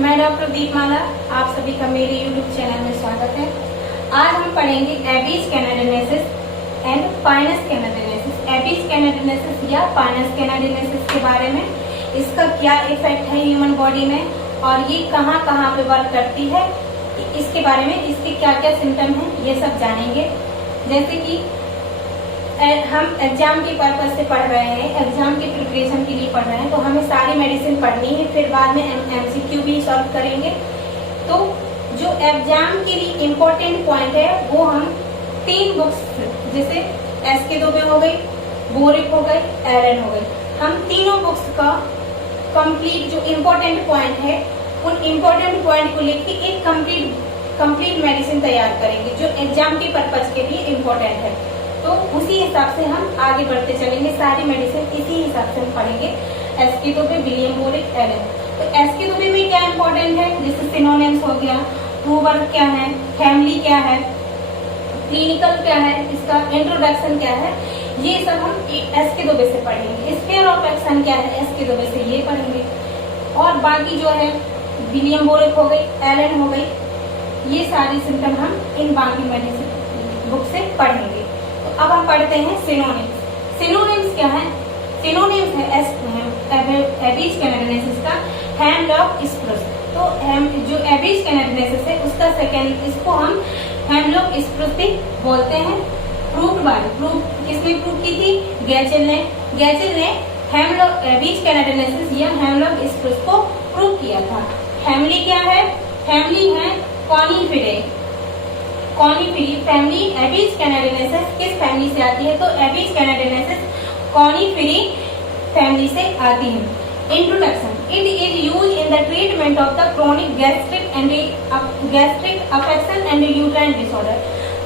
मैं डॉक्टर दीपमाला, आप सभी का मेरे YouTube चैनल में स्वागत है। आज हम पढ़ेंगे एबीज कैनाडिनेसिस एंड पाइनस कैनाडिनेसिस। एबीज कैनाडिनेसिस या पाइनस कैनाडिनेसिस के बारे में, इसका क्या इफेक्ट है ह्यूमन बॉडी में और ये कहाँ कहाँ पे वर्क करती है, इसके बारे में, इसके क्या क्या सिम्टम हैं, ये सब जानेंगे। जैसे कि हम एग्जाम के पर्पज से पढ़ रहे हैं, एग्जाम की प्रिपरेशन के लिए पढ़ रहे हैं, तो हमें सारी मेडिसिन पढ़नी है, फिर बाद में MCQ भी सॉल्व करेंगे। तो जो एग्जाम के लिए इम्पोर्टेंट पॉइंट है वो हम 3 बुक्स, जैसे SK दुबे हो गई, बोरिक हो गई, एलन हो गई, हम तीनों बुक्स का कंप्लीट जो इम्पोर्टेंट पॉइंट है उन इम्पोर्टेंट पॉइंट को लेके एक कंप्लीट मेडिसिन तैयार करेंगे जो एग्जाम के पर्पज के लिए इम्पोर्टेंट है। तो उसी हिसाब से हम आगे बढ़ते चलेंगे, सारी मेडिसिन इसी हिसाब से हम पढ़ेंगे। SK Dubey, William Boericke, Allen. तो SK दुबे में क्या इम्पोर्टेंट है, जैसे सिनोनिम्स हो गया, ट्रू वर्क क्या है, फैमिली क्या है, क्लिनिकल क्या है, इसका इंट्रोडक्शन क्या है, ये सब हम SK दुबे से पढ़ेंगे। स्फीयर ऑफ एक्शन क्या है, SK दुबे से ये पढ़ेंगे। और बाकी जो है विलियम बोरिक हो गई, एलन हो गई, ये सारी सिम्टम हम इन बाकी मेडिसिन बुक से पढ़ेंगे। तो अब हम पढ़ते हैं सिनोनिम्स। सिनोनिम्स क्या है, सिनोनिम्स है एबीज कैनाडिनेसिस का हेमलॉक स्प्रूस। तो जो एबीज कैनाडिनेसिस है उसका सेकेंड, इसको हम हेमलॉक स्प्रूस भी बोलते हैं। प्रूव किसने प्रूव की थी, गैचेल ने हेमलॉक एबीज कैनाडिनेसिस या हेमलॉक स्प्रूस को प्रूव किया था। फैमिली क्या है, फैमिली है कॉनिफेरी फैमिली। एबीज कैनाडिनेसिस किस फैमिली से आती है, तो एबीज कैनाडिनेसिस कॉनिफेरी फैमिली से आती है। Introduction, it is used in the treatment of the chronic gastric affection and uterine disorder.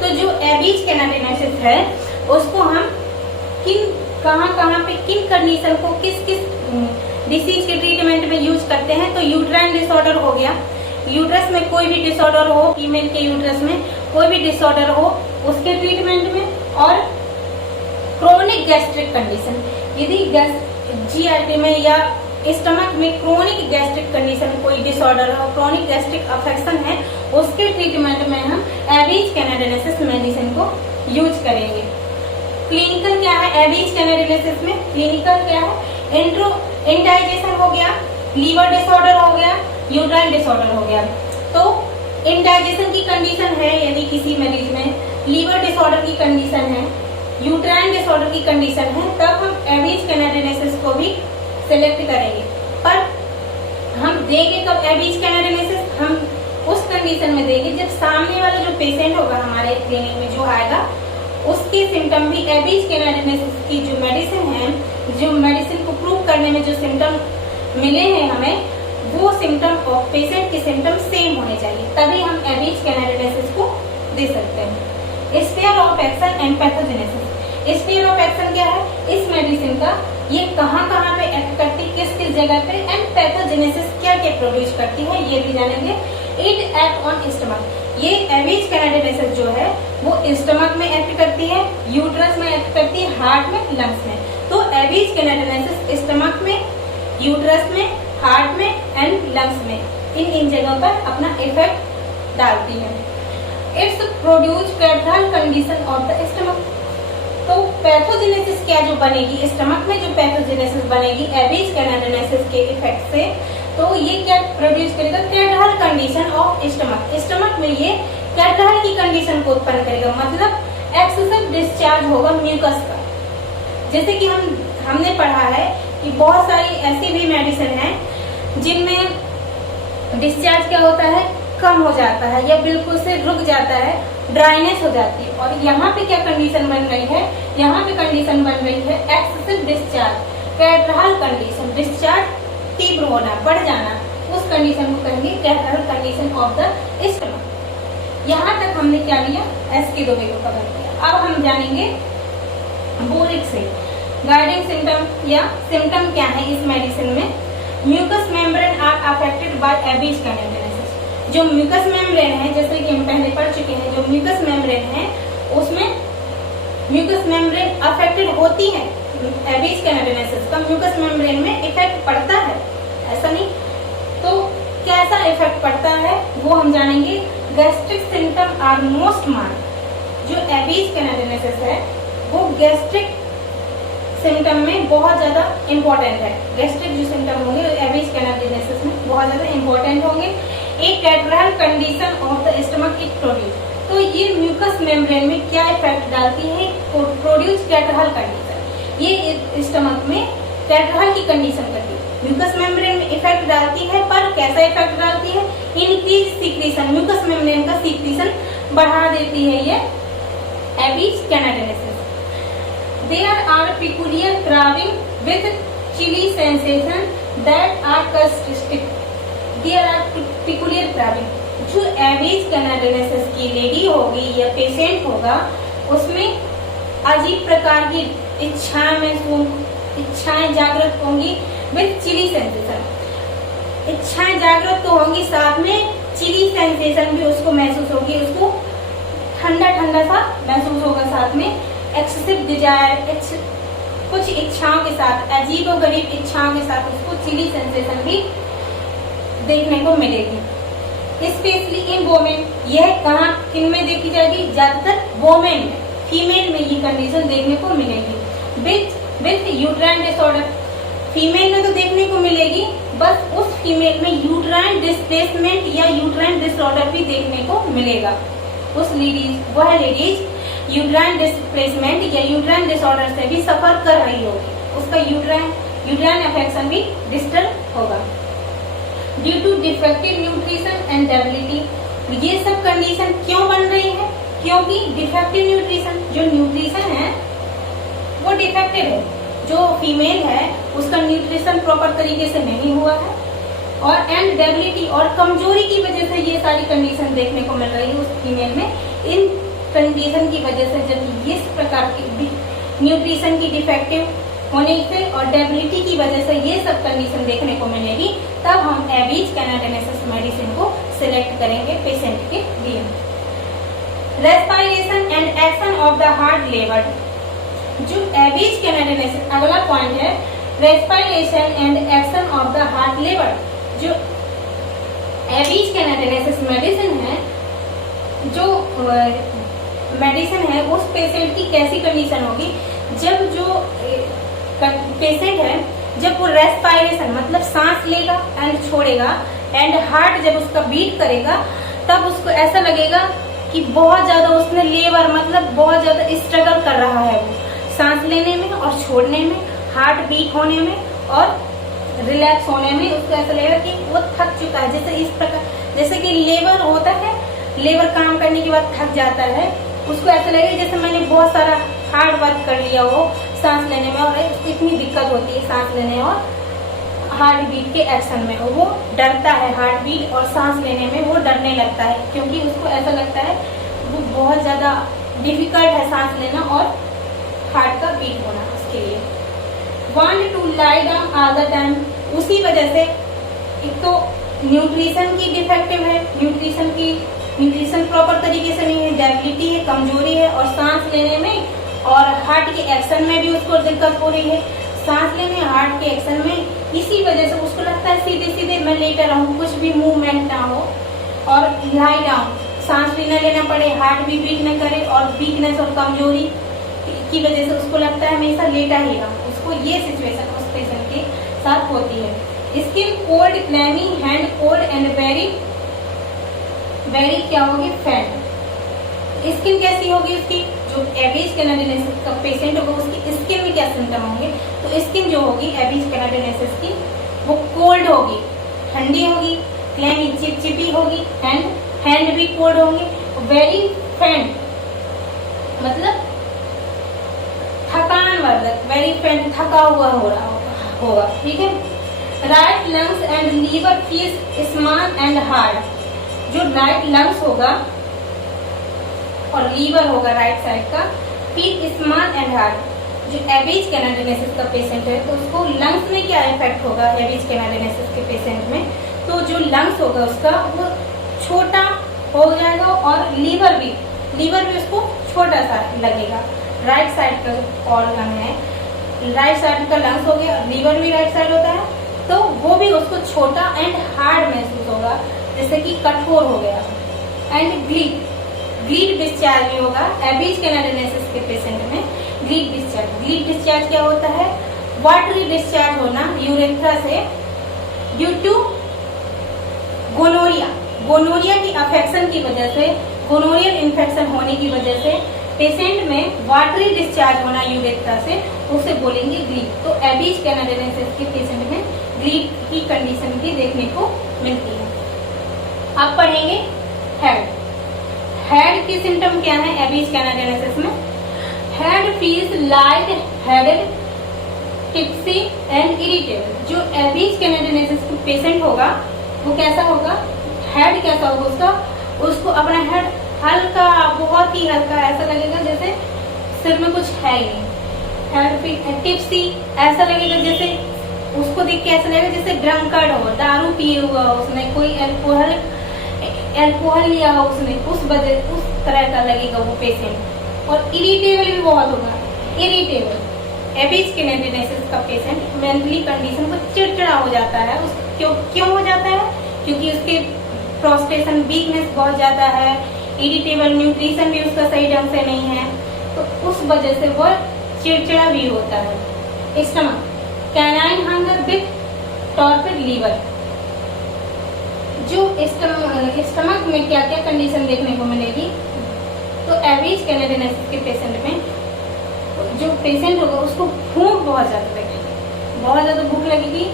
तो जो एबीज कैनाडिनेसिस है उसको हम कहाँ पे किन कंडीशन को किस डिसीज के ट्रीटमेंट में यूज करते हैं, तो यूट्राइन डिसऑर्डर हो गया, यूट्रस में कोई भी डिसऑर्डर हो, फीमेल के यूट्रस में कोई भी डिसऑर्डर हो उसके ट्रीटमेंट में, और क्रोनिक गैस्ट्रिक कंडीशन, यदि GIT में या स्टमक में क्रोनिक गैस्ट्रिक कंडीशन कोई डिसऑर्डर हो, क्रोनिक गैस्ट्रिक अफेक्शन है, उसके ट्रीटमेंट में हम एबीज कैनाडिनेसिस मेडिसिन को यूज करेंगे। क्लिनिकल क्या है एबीज कैनाडिनेसिस में, क्लिनिकल क्या है, इंडाइजेशन हो गया, लीवर डिसऑर्डर हो गया, यूट्राइन डिसऑर्डर हो गया। तो इंडाइजेशन की कंडीशन है, यदि किसी मरीज में लीवर डिसऑर्डर की कंडीशन है, यूट्राइन डिसऑर्डर की कंडीशन है, तब हम एबीज कैनाडिनेसिस को भी सिलेक्ट करेंगे। पर हम देंगे कब एबीज कैनाडिनेसिस, हम उस कंडीशन में देंगे जब सामने वाला जो पेशेंट होगा हमारे क्लिनिक में जो आएगा उसके सिम्टम भी एबीज कैनाडिनेसिस की जो मेडिसिन है, जो मेडिसिन को प्रूव करने में जो सिम्टम मिले हैं हमें, वो सिम्टम और पेशेंट के सिम्टम सेम होने चाहिए, तभी हम एबीज कैनाडिनेसिस को दे सकते हैं। Sphere of action and pathogenesis. Sphere of action क्या है, इस मेडिसिन का ये कहाँ पे एक्ट करती, किस जगह पे, एंड पैथोजेनेसिस क्या प्रोड्यूस करती है, ये भी जानेंगे। इट एक्ट ऑन स्टमक, ये एबीज कैनाडिनेसिस जो है वो स्टमक में एक्ट करती है, यूट्रस में एक्ट करती है, हार्ट में, लंग्स में। तो एबीज कैनाडिनेसिस स्टमक में, यूट्रस में, हार्ट में एंड लंग्स में, इन जगहों पर अपना इफेक्ट डालती है। It's produce Kaithal condition of the stomach. तो पैथोजेनेसिस क्या जो बनेगी, स्टमक में जो पैथोजेनेसिस बनेगी एबीज कैनाडिनेसिस के इफेक्ट से, तो ये क्या प्रोड्यूस करेगा, Kaithal condition of stomach. Stomach में ये कैथल की कंडीशन को उत्पन्न करेगा, मतलब एक्सेसिव डिस्चार्ज होगा म्यूकस का। जैसे कि हमने पढ़ा है कि बहुत सारी ऐसी भी मेडिसिन है जिनमें डिस्चार्ज क्या होता है, कम हो जाता है या बिल्कुल से रुक जाता है, ड्राइनेस हो जाती है। और यहाँ पे क्या कंडीशन बन रही है, यहाँ पे कंडीशन बन रही है excessive discharge, Kaithal condition, discharge तीव्र होना, बढ़ जाना, उस कंडीशन को कहेंगे Kaithal condition of the stomach. यहाँ तक हमने क्या लिया, SK दुबे को कवर किया। अब हम जानेंगे बोरिक से गाइडिंग सिम्टम या सिम्टम क्या है इस मेडिसिन में। Mucus membrane are affected by abies canadensis. जो म्यूकस मेम्ब्रेन है, जैसे कि हम पहले पढ़ चुके हैं, जो म्यूकस मेम्ब्रेन है उसमें म्यूकस मेम्ब्रेन अफेक्टेड होती है, एबीज कैनाडिनेसिस का म्यूकस मेम्ब्रेन में इफेक्ट पड़ता है, ऐसा नहीं। तो क्या कैसा इफेक्ट पड़ता है वो हम जानेंगे। Gastric symptom are most marked. जो एबीज कैनाडिनेसिस है वो गैस्ट्रिक सिम्टम में बहुत ज्यादा इंपॉर्टेंट है। गैस्ट्रिक जो सिम्टम होंगे एबीज कैनाडिनेसिस में बहुत ज्यादा इंपॉर्टेंट होंगे। एक catarrhal condition of the stomach it produce. तो ये म्यूकस मेम्ब्रेन में क्या इफेक्ट डालती है? Produce catarrhal condition. ये स्टमक में कैटरल की कंडीशन करती है, म्यूकस मेम्ब्रेन में इफेक्ट डालती है। पर कैसा इफेक्ट डालती है? इंक्रीज सीक्रेशन, म्यूकस मेम्ब्रेन का सीक्रेशन बढ़ा देती है ये Abies कैनाडिनेसिस। There are peculiar craving with chilly sensation that are characteristic. There are peculiar craving. जो एबीज कैनाडिनेसिस की लेडी होगी या पेशेंट होगा उसमें अजीब प्रकार की इच्छाएं जागृत होंगी विथ चिली सेंसेशन। इच्छाएं जागृत तो होंगी, साथ में चिली सेंसेशन भी उसको महसूस होगी, उसको ठंडा ठंडा सा महसूस होगा। साथ में एक्सेसिव डिजायर, कुछ इच्छाओं के साथ, अजीब और गरीब इच्छाओं के साथ उसको चिली सेंसेशन भी देखने को मिलेगी। स्पेशली इन वोमेन, यह कहाँ किन में देखी जाएगी? ज्यादातर वोमेन में, फीमेल में ये कंडीशन देखने को मिलेगी। विथ यूट्राइन डिसऑर्डर, फीमेल में तो देखने को मिलेगी, बस उस फीमेल में यूट्राइन डिस्प्लेसमेंट या यूट्राइन डिसऑर्डर भी देखने को मिलेगा। वह लेडीज यूट्राइन डिस्प्लेसमेंट या यूट्राइन डिसऑर्डर से भी सफर कर रही होगी, उसका यूट्राइन अफेक्शन भी डिस्टर्ब होगा। Due to defective nutrition and debility, ये सब कंडीशन क्यों बन रही है? क्योंकि डिफेक्टिव न्यूट्रिशन, जो न्यूट्रिशन है वो डिफेक्टिव है, जो फीमेल है उसका न्यूट्रिशन प्रॉपर तरीके से नहीं हुआ है, और एंड डेबिलिटी और कमजोरी की वजह से ये सारी कंडीशन देखने को मिल रही है उस फीमेल में। इन कंडीशन की वजह से जब इस प्रकार की न्यूट्रिशन की डिफेक्टिव होने से और डेबिलिटी की वजह से ये सब कंडीशन देखने को मिलेगी, तब हम एबीज कैनाडिनेसिस मेडिसिन को सिलेक्ट करेंगे पेशेंट के लिए। Respiration and action of the heart लेवर, जो एबीज कैनाडिनेसिस, अगला पॉइंट है respiration and action of the heart लेवर। जो एबीज कैनाडिनेसिस मेडिसिन है, जो मेडिसिन है उस पेशेंट की कैसी कंडीशन होगी? जब जो पेशेंट है जब वो रेस्पिरेशन मतलब सांस लेगा एंड छोड़ेगा एंड हार्ट जब उसका बीट करेगा, तब उसको ऐसा लगेगा कि बहुत ज्यादा उसने लेबर मतलब बहुत ज्यादा स्ट्रगल कर रहा है वो सांस लेने में और छोड़ने में, हार्ट बीट होने में और रिलैक्स होने में। उसको ऐसा लगेगा कि वो थक चुका है, जैसे इस प्रकार, जैसे कि लेबर होता है, लेबर काम करने के बाद थक जाता है, उसको ऐसा लगेगा जैसे मैंने बहुत सारा हार्ड वर्क कर लिया हो सांस लेने में, और उसको इतनी दिक्कत होती है सांस लेने और हार्ट बीट के एक्शन में, और वो डरता है हार्ट बीट और सांस लेने में वो डरने लगता है, क्योंकि उसको ऐसा लगता है वो बहुत ज्यादा डिफिकल्ट है सांस लेना और हार्ट का बीट होना उसके लिए। Want to lie down all the time, उसी वजह से एक तो न्यूट्रिशन की डिफेक्टिव है, न्यूट्रिशन प्रॉपर तरीके से नहीं है, डेबिलिटी है, कमजोरी है, और सांस लेने में और हार्ट के एक्शन में भी उसको दिक्कत हो रही है। सांस लेने हार्ट के एक्शन में इसी वजह से उसको लगता है सीधे सीधे मैं लेटा रहूं, कुछ भी मूवमेंट ना हो, और लाई डाउन सांस भी न लेना पड़े, हार्ट भी बीट न करे, और वीकनेस और कमजोरी की वजह से उसको लगता है हमेशा लेटा ही रहूं। उसको ये सिचुएशन उस पेशेंट के साथ होती है। Skin cold, clammy, hand cold and very क्या होगी? फैट। स्किन कैसी होगी उसकी? जो एबीज कैनाडिनेसिस का पेशेंट होगा उसकी स्किन में क्या सिम्टम होंगे? तो स्किन जो होगी एबीज कैनाडिनेसिस की वो कोल्ड होगी, ठंडी होगी, क्लैमी चिपचिपी होगी, हैंड भी कोल्ड होंगे, वेरी फैंट मतलब थकान वर्धक, वेरी फैंट थका हुआ हो रहा होगा, ठीक है। Right lungs and liver feels small and hard, जो राइट लंग्स होगा और लीवर होगा राइट साइड का, फील स्मॉल एंड हार्ड। जो एबीज कैनाडिनेसिस का पेशेंट है तो उसको लंग्स में क्या इफेक्ट होगा एबीज कैनाडिनेसिस के पेशेंट में? तो जो लंग्स होगा उसका वो छोटा हो जाएगा, और लीवर भी उसको छोटा सा लगेगा। राइट साइड का जो ऑर्गन है, राइट साइड का लंग्स हो गया, लीवर भी राइट साइड होता है, तो वो भी उसको छोटा एंड हार्ड महसूस होगा, जैसे कि कठोर हो गया। एंड ग्लीड डिस्चार्ज भी होगा एबीज कैनाडिनेसिस के पेशेंट में। ग्लीड डिस्चार्ज क्या होता है? वाटरी डिस्चार्ज होना यूरेथ्रा से ड्यू टू गोनोरिया की अफेक्शन की वजह से, गोनोरियल इन्फेक्शन होने की वजह से पेशेंट में वाटरी डिस्चार्ज होना यूरेथ्रा से, उसे बोलेंगे ग्लीड। तो एबीज कैनाडिनेसिस के पेशेंट में ग्लीड की कंडीशन भी देखने को मिलती है। अब पढ़ेंगे हेड की सिम्टम क्या है एबीज कैनाडिनेसिस में? Head feels light headed, tipsy and irritable. जो एबीज कैनाडिनेसिस का पेशेंट होगा वो कैसा होगा? हेड कैसा होगा उसको अपना हेड हल्का, बहुत ही हल्का ऐसा लगेगा जैसे सिर में कुछ है ही नहीं। हेड टिप्सी ऐसा लगेगा जैसे, उसको देख के ऐसा लगेगा जैसे ड्रंकर्ड हो, दारू पिए हुआ उसने, कोई एल्कोहल लिया हो उसने, उस तरह का लगेगा वो पेशेंट। और इरिटेबल भी बहुत होगा। इरिटेबल एबीज कैनाडिनेसिस का पेशेंट मेंटली कंडीशन को चिड़चिड़ा हो जाता है। क्यों हो जाता है? क्योंकि उसके प्रोस्टेशन वीकनेस बहुत ज्यादा है, इरिटेबल, न्यूट्रिशन भी उसका सही ढंग से नहीं है, तो उस वजह से वो चिड़चिड़ा भी होता है। Stomach, canine hunger with torpid liver. जो स्टमक में क्या क्या कंडीशन देखने को मिलेगी? तो एबीज कैनाडिनेसिस के पेशेंट में जो पेशेंट होगा उसको भूख बहुत ज्यादा लगेगी, बहुत ज्यादा भूख लगेगी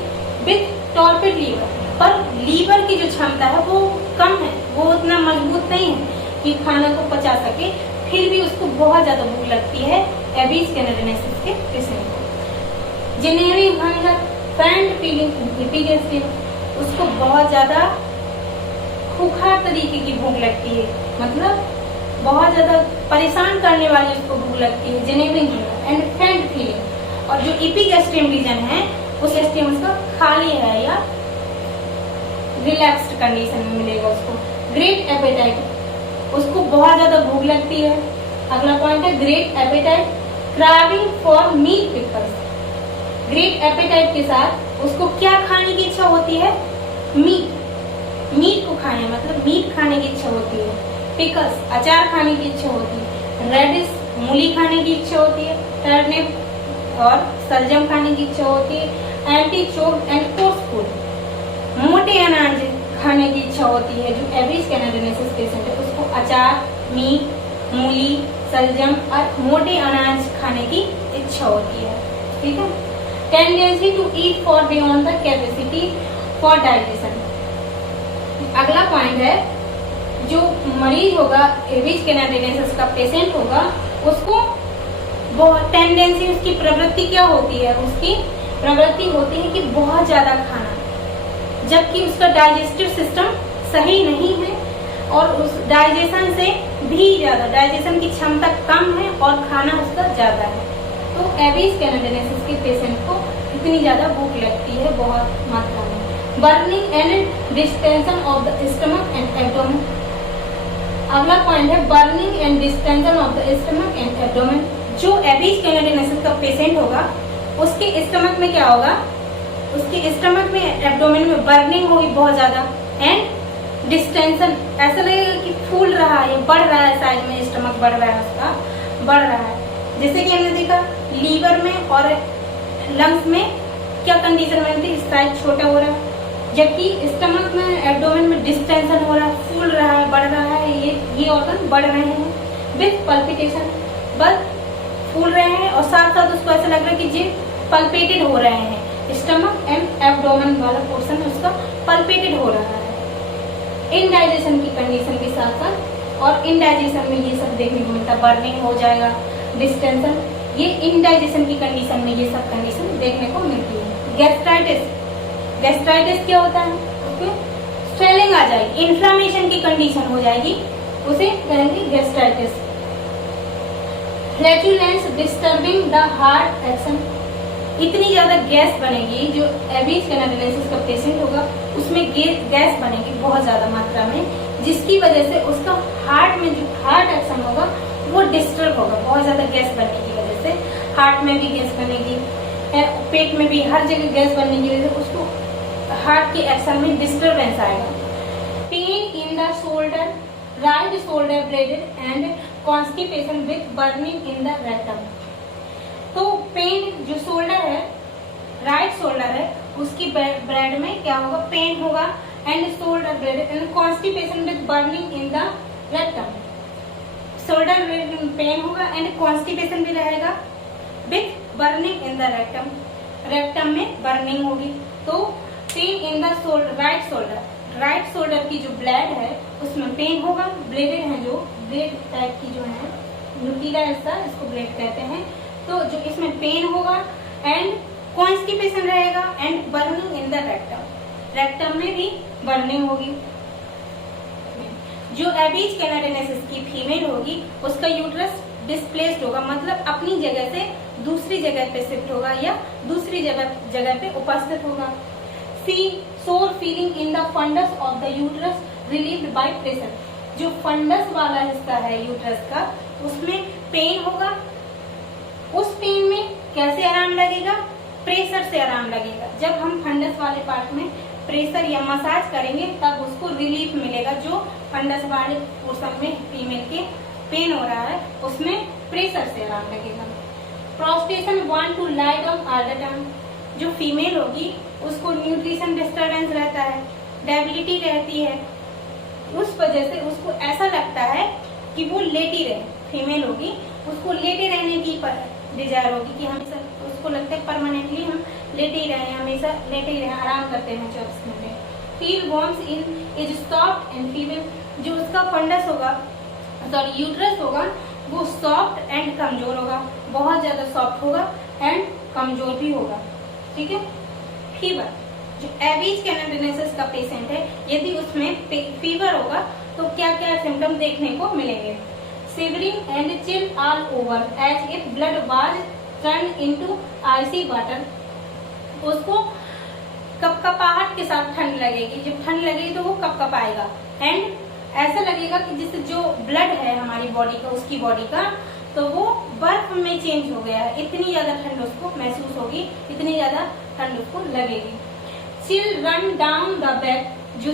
विथ टॉर्पिड लीवर। पर लीवर की जो क्षमता है वो कम है, वो उतना मजबूत नहीं है कि खाना को पचा सके, फिर भी उसको बहुत ज्यादा भूख लगती है एबीज कैनाडिनेसिस के पेशेंट को। जेनेरिक हंगर, फैंट फीलिंग, एपिगेस्टिव, उसको बहुत ज्यादा खुखार तरीके की भूख लगती है, मतलब बहुत ज्यादा परेशान करने वाली उसको भूख लगती है, generic hunger and faint feeling. और जो एपिगैस्ट्रियम रीजन है उस एस्टियम उसका खाली है या रिलैक्स्ड कंडीशन में मिलेगा उसको। ग्रेट एपेटाइट, उसको बहुत ज्यादा भूख लगती है। अगला पॉइंट है great appetite, craving for meat pickles. Great appetite के साथ उसको क्या खाने की इच्छा होती है? मीट को खाने, मतलब मीट खाने की इच्छा होती है। पिकल्स, अचार खाने की इच्छा होती है। रेडिश, मूली खाने की इच्छा होती है। टर्निप और सलजम खाने की इच्छा होती है। Anti chalk and coarse food, मोटे अनाज खाने की इच्छा होती है। जो एबीज कैनाडिनेसिस पेशेंट है उसको अचार, मीट, मूली, सलजम और मोटे अनाज खाने की इच्छा होती है। ठीक है। Tendency to eat for beyond the capacity for digestion. अगला पॉइंट है, जो मरीज होगा एबीज कैनाडिनेसिस का पेशेंट होगा उसको बहुत टेंडेंसी, उसकी प्रवृत्ति क्या होती है? उसकी प्रवृत्ति होती है कि बहुत ज्यादा खाना, जबकि उसका डाइजेस्टिव सिस्टम सही नहीं है और उस डाइजेशन से भी ज्यादा, डाइजेशन की क्षमता कम है और खाना उसका ज्यादा है। तो एबीज कैनाडिनेसिस के पेशेंट को इतनी ज्यादा भूख लगती है बहुत मात्रा में। Burning and distension of the stomach and abdomen. अगला पॉइंट है burning and distension of the stomach and abdomen. जो एबीज कैनाडिनेसिस का पेशेंट होगा उसके स्टमक में क्या होगा? उसके स्टमक में, एब्डोमेन में बर्निंग होगी बहुत ज्यादा एंड डिस्टेंशन, ऐसा लगेगा कि फूल रहा है, बढ़ रहा है, साइज में स्टमक बढ़ रहा है, उसका बढ़ रहा है। जैसे कि हमने देखा लीवर में और लंग्स में क्या कंडीशन बनती है? साइज छोटा हो रहा है, जबकि स्टमक में, एब्डोमेन में डिस्टेंशन हो रहा है, फूल रहा है, बढ़ रहा है, ये ऑर्गन बढ़ रहे हैं विथ पल्पिटेशन, बस फूल रहे हैं और साथ साथ उसको ऐसा लग रहा है कि ये पल्पेटेड हो रहे हैं। स्टमक एंड एब्डोमेन वाला पोर्शन उसका पल्पेटेड हो रहा है। इनडाइजेशन की कंडीशन के साथ साथ, और इनडाइजेशन में ये सब देखने को मिलता है, बर्निंग हो जाएगा, डिस्टेंशन, ये इनडाइजेशन की कंडीशन में ये सब कंडीशन देखने को मिलती है। गैस्ट्राइटिस, गैस्ट्राइटिस क्या होता है? उसमें स्वेलिंग आ जाएगी, इन्फ्लामेशन की कंडीशन हो जाएगी, उसे कहेंगे gastritis. Flatulence disturbing the heart action, इतनी ज्यादा गैस बनेगी, जो एबीज कैनाडिनेसिस का पेशेंट होगा उसमें गैस बनेगी बहुत ज्यादा मात्रा में, जिसकी वजह से उसका हार्ट में जो हार्ट एक्शन होगा वो डिस्टर्ब होगा। बहुत ज्यादा गैस बनने की वजह से हार्ट में भी गैस बनेगी, पेट में भी, हर जगह गैस बनने की वजह से उसको हार्ट के एक्शन में डिस्टरबेंस आएगा। Pain in the shoulder, right shoulder blooded and constipation with burning in the rectum. तो पेन जो शोल्डर है, राइट शोल्डर है, उसकी ब्रेड में क्या होगा, पेन होगा and shoulder blooded and constipation with burning in the rectum. Shoulder pain होगा एंड कॉन्स्टिपेशन भी रहेगा with burning in the rectum, rectum में बर्निंग होगी। तो pain in the shoulder, right shoulder की जो ब्लेड है उसमें पेन होगा, ब्लेडेड है जो ब्लेड टाइप की जो है नुकीला हिस्सा, इसको ब्लेड कहते हैं। तो जो इसमें पेन होगा एंड कॉन्स्टिपेशन रहेगा and burning in the rectum, rectum में भी बर्निंग होगी। जो एबीज कैनाडेनेसिस की फीमेल होगी उसका यूट्रस डिस्प्लेस्ड होगा, मतलब अपनी जगह से दूसरी जगह पे शिफ्ट होगा या दूसरी जगह पे उपस्थित होगा। सी sore feeling in the fundus of the uterus relieved by pressure. जो फंडस वाला हिस्सा है यूट्रस का उसमें पेन होगा, उस पेन में कैसे आराम लगेगा, प्रेशर से आराम लगेगा। जब हम फंडस वाले पार्ट में प्रेशर या मसाज करेंगे तब उसको रिलीफ मिलेगा। जो फंडस वाले पोर्शन में फीमेल के पेन हो रहा है उसमें प्रेशर से आराम लगेगा। Prostration want to lie down all the time. जो फीमेल होगी उसको न्यूट्रिशन डिस्टर्बेंस रहता है, डेबिलिटी रहती है, उस वजह से उसको ऐसा लगता है कि वो लेटी रहे। फीमेल होगी उसको लेटे रहने की डिजायर होगी कि हमेशा उसको लगता है परमानेंटली हम लेटे ही रहे, हमेशा लेटे ही रहे, आराम करते हैं 24 घंटे। Feel worms in is soft and female. जो उसका फंडस होगा, सॉरी यूट्रस होगा, वो सॉफ्ट एंड कमजोर होगा, बहुत ज्यादा सॉफ्ट होगा एंड कमजोर भी होगा। ठीक है। फीवर, जो एबीज कैनाडेनेसिस का पेशेंट है, यदि उसमें फीवर होगा तो क्या क्या सिम्टम देखने को मिलेंगे। Shivering and chill all over as if blood was turn into icy water. उसको कपकपाहट के साथ ठंड लगेगी, जब ठंड लगेगी तो वो कपकपाएगा एंड ऐसा लगेगा कि जिससे जो ब्लड है हमारी बॉडी का, उसकी बॉडी का, तो वो बर्फ में चेंज हो गया है। इतनी ज्यादा ठंड उसको महसूस होगी, इतनी ज्यादा ठंड उसको लगेगी। Chill run down the back. जो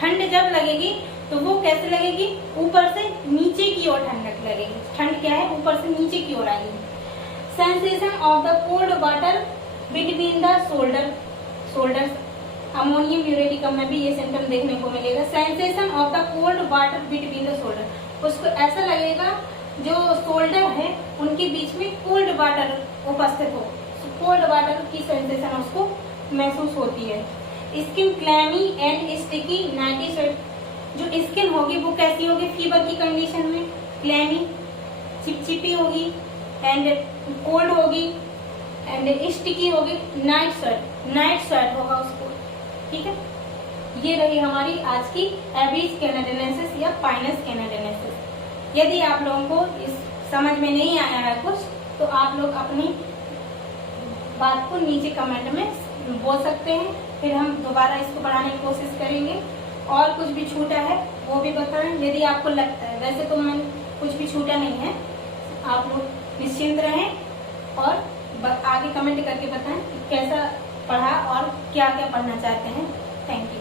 ठंड जब लगेगी तो वो कैसे लगेगी, ऊपर से नीचे की ओर ठंडक लगेगी। ठंड क्या है, ऊपर से नीचे की ओर आएगी। Sensation of the cold water between the shoulders. Ammonium यूरेटिकम में भी ये सिम्टम देखने को मिलेगा। Sensation of the cold water between the shoulder. उसको ऐसा लगेगा जो शोल्डर है उनके बीच में कोल्ड वाटर उपस्थित हो, कोल्ड वाटर की सेंसेशन उसको महसूस होती है। Skin clammy and sticky nighty sweat. जो स्किन होगी वो कैसी होगी फीवर की कंडीशन में, क्लैमी, चिपचिपी होगी एंड कोल्ड होगी एंड स्टिकी होगी। नाइट स्वेट होगा उसको। ठीक है। ये रही हमारी आज की एबीज कैनाडेनेसिस या पाइनस कैनाडेनेसिस। यदि आप लोगों को इस समझ में नहीं आया है कुछ तो आप लोग अपनी बात को नीचे कमेंट में बोल सकते हैं, फिर हम दोबारा इसको बढ़ाने की कोशिश करेंगे। और कुछ भी छूटा है वो भी बताएं यदि आपको लगता है। वैसे तो मैं कुछ भी छूटा नहीं है, आप लोग निश्चिंत रहें और आगे कमेंट करके बताएं कि कैसा पढ़ा और क्या क्या पढ़ना चाहते हैं। Thank you.